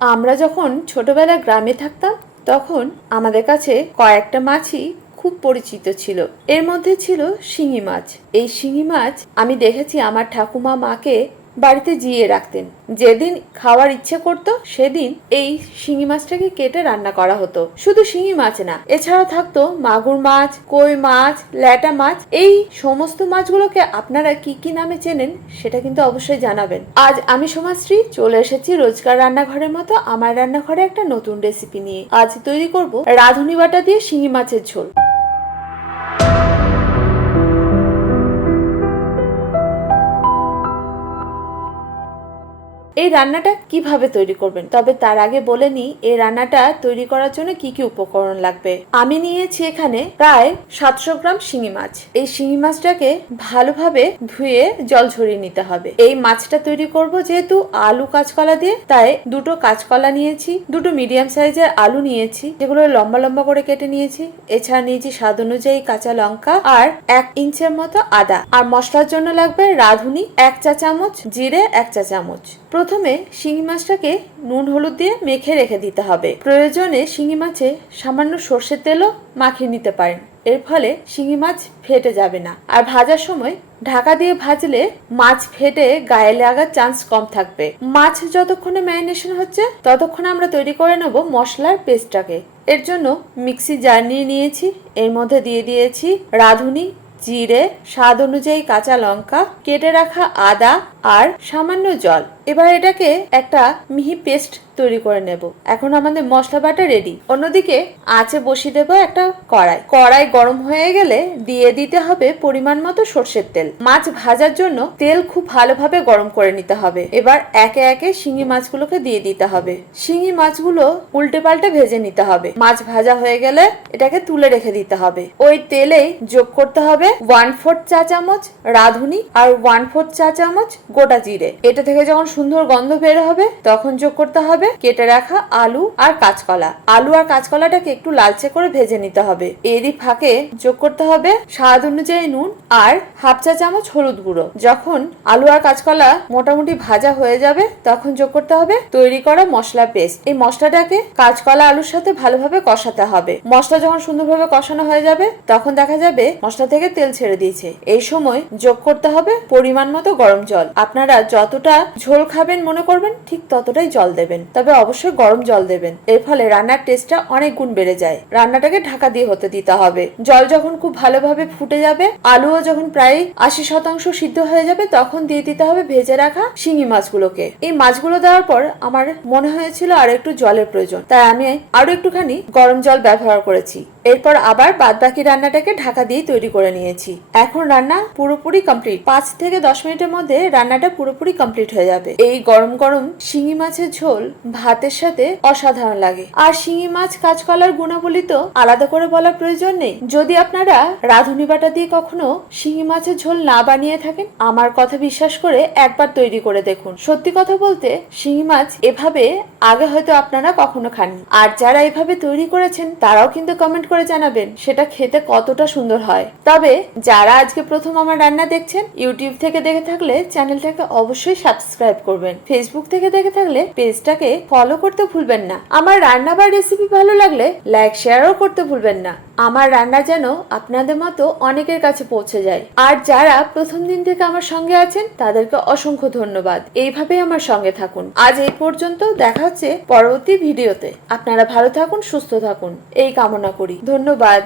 আমরা যখন ছোটবেলায় গ্রামে থাকতাম তখন আমাদের কাছে কয়েকটা মাছই খুব পরিচিত ছিল। এর মধ্যে ছিল শিঙি মাছ। এই শিঙি মাছ আমি দেখেছি আমার ঠাকুমা মাকে বাড়িতে জিয়ে রাখতেন। যেদিন খাওয়ার ইচ্ছে করত সেদিন এই শিঙি মাছটাকে কেটে রান্না করা হতো। শুধু শিঙি মাছ না, এছাড়া থাকতো মাগুর মাছ, কই মাছ, ল্যাটা মাছ। এই সমস্ত মাছগুলোকে আপনারা কি কি নামে চেনেন সেটা কিন্তু অবশ্যই জানাবেন। আজ আমি সোমাশ্রী চলে এসেছি রোজকার রান্নাঘরের মতো আমার রান্নাঘরে একটা নতুন রেসিপি নিয়ে। আজ তৈরি করব রাঁধুনি বাটা দিয়ে শিঙি মাছের ঝোল। এই রান্নাটা কিভাবে তৈরি করবেন, তবে তার আগে বলে নিই এই রান্নাটা তৈরি করার জন্য কি কি উপকরণ লাগবে। আমি নিয়েছি এখানে প্রায় 700 গ্রাম শিঙি মাছ। এই শিঙি মাছটাকে ভালোভাবে ধুয়ে জল ঝরিয়ে নিতে হবে। এই মাছটা তৈরি করব যেহেতু আলু কাঁচকলা দিয়ে, তাই দুটো কাঁচকলা নিয়েছি, দুটো মিডিয়াম সাইজের আলু নিয়েছি যেগুলো লম্বা লম্বা করে কেটে নিয়েছি। এছাড়া নিয়েছি স্বাদ অনুযায়ী কাঁচা লঙ্কা আর 1 ইঞ্চের মতো আদা। আর মশলার জন্য লাগবে রাঁধুনি 1 চা চামচ, জিরে 1 চা চামচ। প্রথমে শিঙি মাছটাকে নুন হলুদ দিয়ে মেখে রেখে দিতে হবে। প্রয়োজনে শিঙি মাছে সামান্য সর্ষের তেলও মাখিয়ে নিতে পারেন, এর ফলে শিঙি মাছ ফেটে যাবে না। আর ভাজার সময় ঢাকা দিয়ে ভাজলে মাছ ফেটে গায়ে লাগার চান্স কম থাকবে। মাছ যতক্ষণে ম্যারিনেশন হচ্ছে ততক্ষণ আমরা তৈরি করে নেব মশলার পেস্টটাকে। এর জন্য মিক্সি জার নিয়ে নিয়েছি, এর মধ্যে দিয়ে দিয়েছি রাঁধুনি, জিরে, স্বাদ অনুযায়ী কাঁচা লঙ্কা, কেটে রাখা আদা আর সামান্য জল। এবার এটাকে একটা মিহি পেস্ট তৈরি করে নেব। এখন আমাদের মশলা বাটা রেডি। অন্যদিকে আঁচে বসিয়ে দেবো একটা কড়াই গরম হয়ে গেলে দিয়ে দিতে হবে পরিমাণ মতো সর্ষের তেল। মাছ ভাজার জন্য তেল খুব ভালোভাবে গরম করে নিতে হবে। এবার একে একে শিঙি মাছগুলোকে দিয়ে দিতে হবে। শিঙি মাছগুলো উল্টে পাল্টে ভেজে নিতে হবে। মাছ ভাজা হয়ে গেলে এটাকে তুলে রেখে দিতে হবে। ওই তেলেই যোগ করতে হবে 1/4 চা চামচ রাঁধুনি আর 1/4 চা চামচ গোটা জিরে। এটা থেকে যখন সুন্দর গন্ধ বের হবে তখন যোগ করতে হবে কেটে রাখা আলু আর কাঁচকলা। আলু আর কাঁচকলাটাকে একটু লালচে করে ভেজে নিতে হবে। এরই ফাঁকে যোগ করতে হবে স্বাদ অনুযায়ী নুন আর 1/2 চা চামচ হলুদ গুঁড়ো। যখন আলু আর কাঁচকলা মোটামুটি ভাজা হয়ে যাবে তখন যোগ করতে হবে তৈরি করা মশলা পেস্ট। এই মশলাটাকে কাঁচকলা আলুর সাথে ভালোভাবে কষাতে হবে। মশলা যখন সুন্দরভাবে কষানো হয়ে যাবে তখন দেখা যাবে মশলা থেকে তেল ছেড়ে দিয়েছে। এই সময় যোগ করতে হবে পরিমাণ মতো গরম জল। আপনারা যতটা ঝোল খাবেন মনে করবেন ঠিক ততটাই জল দেবেন, তবে অবশ্যই গরম জল দেবেন। এর ফলে রান্নার টেস্টটা অনেক গুণ বেড়ে যায়। রান্নাটাকে ঢাকা দিয়ে হতে দিতে হবে। জল যখন খুব ভালোভাবে ফুটে যাবে, আলুও যখন প্রায় 80% সিদ্ধ হয়ে যাবে তখন দিয়ে দিতে হবে ভেজে রাখা শিঙি মাছগুলোকে। এই মাছগুলো দেওয়ার পর আমার মনে হয়েছিল আর একটু জলের প্রয়োজন, তাই আমি আরো একটুখানি গরম জল ব্যবহার করেছি। এরপর আবার বাদবাকি রান্নাটাকে ঢাকা দিয়ে তৈরি করে নিয়েছি। এখন রান্না পুরোপুরি কমপ্লিট। 5 থেকে 10 মিনিটের মধ্যে রান্নাটা পুরোপুরি কমপ্লিট হয়ে যাবে। এই গরম গরম শিঙি মাছের ঝোল ভাতের সাথে অসাধারণ লাগে। আর শিঙি মাছ কাঁচকলার গুণাবলী তো আলাদা করে বলার প্রয়োজন নেই। যদি আপনারা রাঁধুনি বাটা দিয়ে কখনো শিঙি মাছের ঝোল না বানিয়ে থাকেন, আমার কথা বিশ্বাস করে একবার তৈরি করে দেখুন। সত্যি কথা বলতে শিঙি মাছ এভাবে আগে হয়তো আপনারা কখনো খাননি। আর যারা এভাবে তৈরি করেছেন তারাও কিন্তু কমেন্ট করে জানাবেন সেটা খেতে কতটা সুন্দর হয়। তবে যারা আজকে প্রথম আমার রান্না দেখছেন, ইউটিউব থেকে দেখে থাকলে চ্যানেলটাকে অবশ্যই সাবস্ক্রাইব করবেন। ফেসবুক থেকে দেখে থাকলে পেজটাকে ফলো করতে ভুলবেন না। আমার রান্না বা রেসিপি ভালো লাগলে লাইক শেয়ারও করতে ভুলবেন না। আমার রান্না যেন আপনাদের মতো অনেকের কাছে পৌঁছে যায়। আর যারা প্রথম দিন থেকে আমার সঙ্গে আছেন তাদেরকে অসংখ্য ধন্যবাদ। এইভাবেই আমার সঙ্গে থাকুন। আজ এই পর্যন্ত, দেখা হচ্ছে পরবর্তী ভিডিওতে। আপনারা ভালো থাকুন, সুস্থ থাকুন এই কামনা করি। ধন্যবাদ।